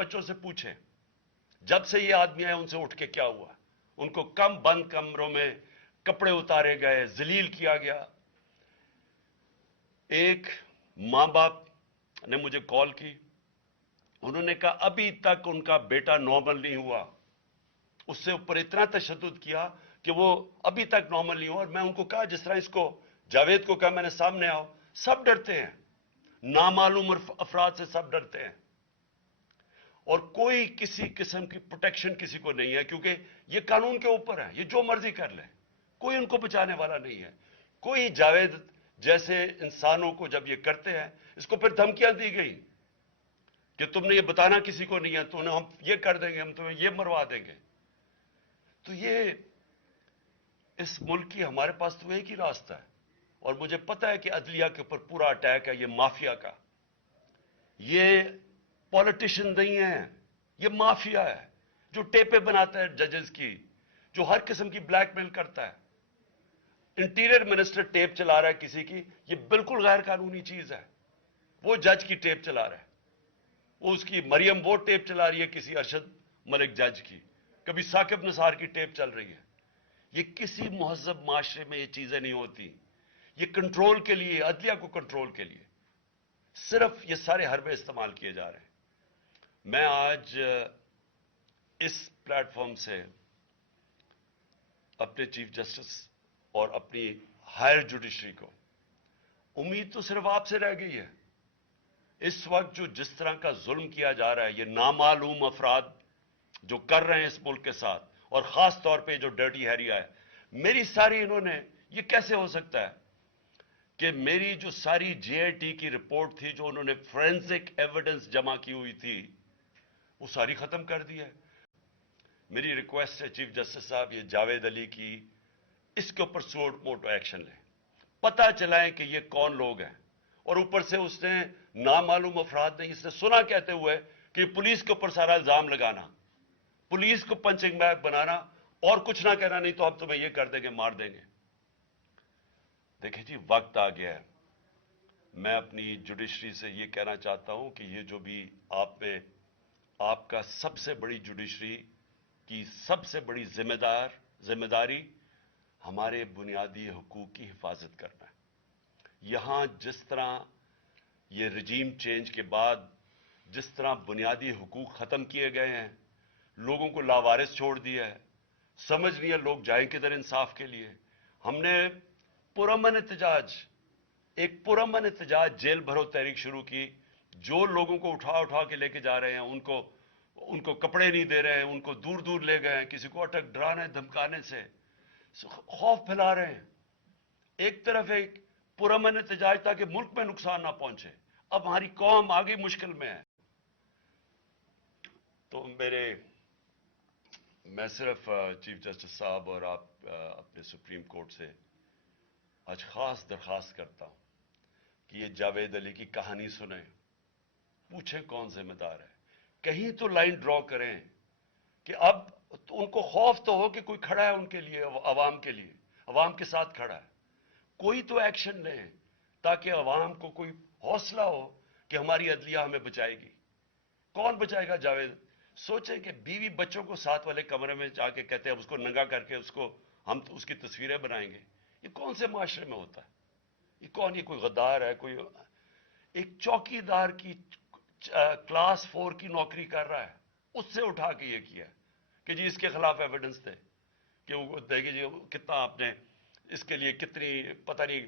बच्चों से पूछें, जब से ये आदमी आए उनसे उठ के क्या हुआ। उनको कम बंद कमरों में कपड़े उतारे गए, जलील किया गया। एक मां बाप ने मुझे कॉल की, उन्होंने कहा अभी तक उनका बेटा नॉर्मल नहीं हुआ। उससे ऊपर इतना तशद्दुद किया कि वो अभी तक नॉर्मल नहीं हुआ। और मैं उनको कहा, जिस तरह इसको जावेद को कहा मैंने, सामने आओ। सब डरते हैं, नामालूम अफराद से सब डरते हैं, और कोई किसी किस्म की प्रोटेक्शन किसी को नहीं है, क्योंकि ये कानून के ऊपर है, ये जो मर्जी कर ले, कोई उनको बचाने वाला नहीं है। कोई जावेद जैसे इंसानों को जब ये करते हैं, इसको फिर धमकियां दी गई कि तुमने ये बताना किसी को नहीं है, तुमने, हम ये कर देंगे, हम तुम्हें ये मरवा देंगे। तो ये इस मुल्क की, हमारे पास तो एक ही रास्ता है, और मुझे पता है कि अदलिया के ऊपर पूरा अटैक है, ये माफिया का। ये पॉलिटिशियन नहीं है, ये माफिया है जो टेपे बनाता है जजेस की, जो हर किस्म की ब्लैकमेल करता है। इंटीरियर मिनिस्टर टेप चला रहा है किसी की, ये बिल्कुल गैर कानूनी चीज है। वो जज की टेप चला रहा है, वो उसकी मरियम वो टेप चला रही है किसी अरशद मलिक जज की, कभी साकिब निसार की टेप चल रही है। ये किसी मुहज़्ज़ब माशरे में ये चीजें नहीं होती। ये कंट्रोल के लिए, अदलिया को कंट्रोल के लिए सिर्फ ये सारे हरबे इस्तेमाल किए जा रहे हैं। मैं आज इस प्लेटफॉर्म से अपने चीफ जस्टिस और अपनी हायर जुडिशरी को, उम्मीद तो सिर्फ आपसे रह गई है। इस वक्त जो जिस तरह का जुल्म किया जा रहा है, ये नामालूम अफराद जो कर रहे हैं इस मुल्क के साथ, और खास तौर पे जो डर्टी हैरिया है, मेरी सारी, इन्होंने, ये कैसे हो सकता है कि मेरी जो सारी जेआईटी की रिपोर्ट थी, जो उन्होंने फोरेंसिक एविडेंस जमा की हुई थी, वो सारी खत्म कर दी है। मेरी रिक्वेस्ट है चीफ जस्टिस साहब, ये जावेद अली की, इसके ऊपर सोट मोटो एक्शन लें, पता चलाएं कि ये कौन लोग हैं। और ऊपर से उसने नामालूम अफराद ने इसने सुना कहते हुए कि पुलिस के ऊपर सारा इल्जाम लगाना, पुलिस को पंचिंग बैग बनाना, और कुछ ना कहना, नहीं तो हम तुम्हें ये कर देंगे, मार देंगे। देखिए जी, वक्त आ गया है। मैं अपनी जुडिशरी से ये कहना चाहता हूं कि ये जो भी आप में, आपका सबसे बड़ी जुडिशरी की सबसे बड़ी जिम्मेदारी हमारे बुनियादी हुकूक की हिफाजत करना है। यहां जिस तरह ये रजीम चेंज के बाद जिस तरह बुनियादी हुकूक खत्म किए गए हैं, लोगों को लावारिस छोड़ दिया है, समझ नहीं है लोग जाएं किधर इंसाफ के लिए। हमने पुरअमन एहतजाज, एक पुरअमन एहतजाज जेल भरो तहरीक शुरू की। जो लोगों को उठा उठा के लेके जा रहे हैं, उनको उनको कपड़े नहीं दे रहे हैं, उनको दूर दूर ले गए हैं, किसी को अटक डराने धमकाने से खौफ फैला रहे हैं। एक तरफ एक पुरअमन एहतजाज ताकि मुल्क में नुकसान ना पहुंचे, अब हमारी कौम आगे मुश्किल में है। तो मैं सिर्फ चीफ जस्टिस साहब और आप अपने सुप्रीम कोर्ट से आज खास दरखास्त करता हूं कि ये जावेद अली की कहानी सुने, पूछें कौन जिम्मेदार है, कहीं तो लाइन ड्रॉ करें कि अब तो उनको खौफ तो हो कि कोई खड़ा है उनके लिए, अवाम के लिए, अवाम के साथ खड़ा है। कोई तो एक्शन लें ताकि अवाम को कोई हौसला हो कि हमारी अदलिया हमें बचाएगी। कौन बचाएगा जावेद? सोचें कि बीवी बच्चों को साथ वाले कमरे में जाके कहते हैं उसको नंगा करके उसको हम तो उसकी तस्वीरें बनाएंगे। ये कौन से माशरे में होता है? ये कौन, ये कोई गद्दार है? कोई एक चौकीदार की क्लास 4 की नौकरी कर रहा है, उससे उठा के ये किया कि जी इसके खिलाफ एविडेंस दे, कि वो देगी जी कितना आपने इसके लिए कितनी, पता नहीं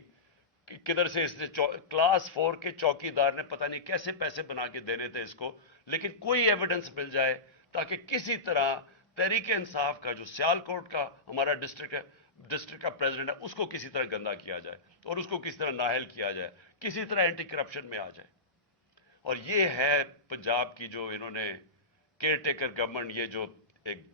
किधर से इसने, क्लास 4 के चौकीदार ने पता नहीं कैसे पैसे बना के देने थे इसको, लेकिन कोई एविडेंस मिल जाए ताकि किसी तरह तहरीक इंसाफ का जो सियालकोट का हमारा डिस्ट्रिक्ट का प्रेसिडेंट है, उसको किसी तरह गंदा किया जाए और उसको किसी तरह नाअहल किया जाए, किसी तरह एंटी करप्शन में आ जाए। और ये है पंजाब की जो इन्होंने केयर टेकर गवर्नमेंट, ये जो एक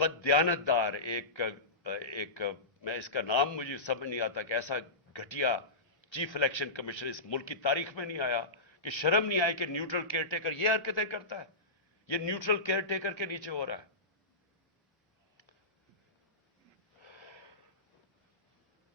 बददियानतदार एक मैं इसका नाम मुझे समझ नहीं आता कि ऐसा घटिया चीफ इलेक्शन कमिश्नर इस मुल्क की तारीख में नहीं आया, कि शर्म नहीं आई कि न्यूट्रल केयर टेकर ये हरकतें करता है। ये न्यूट्रल केयर टेकर के नीचे हो रहा है।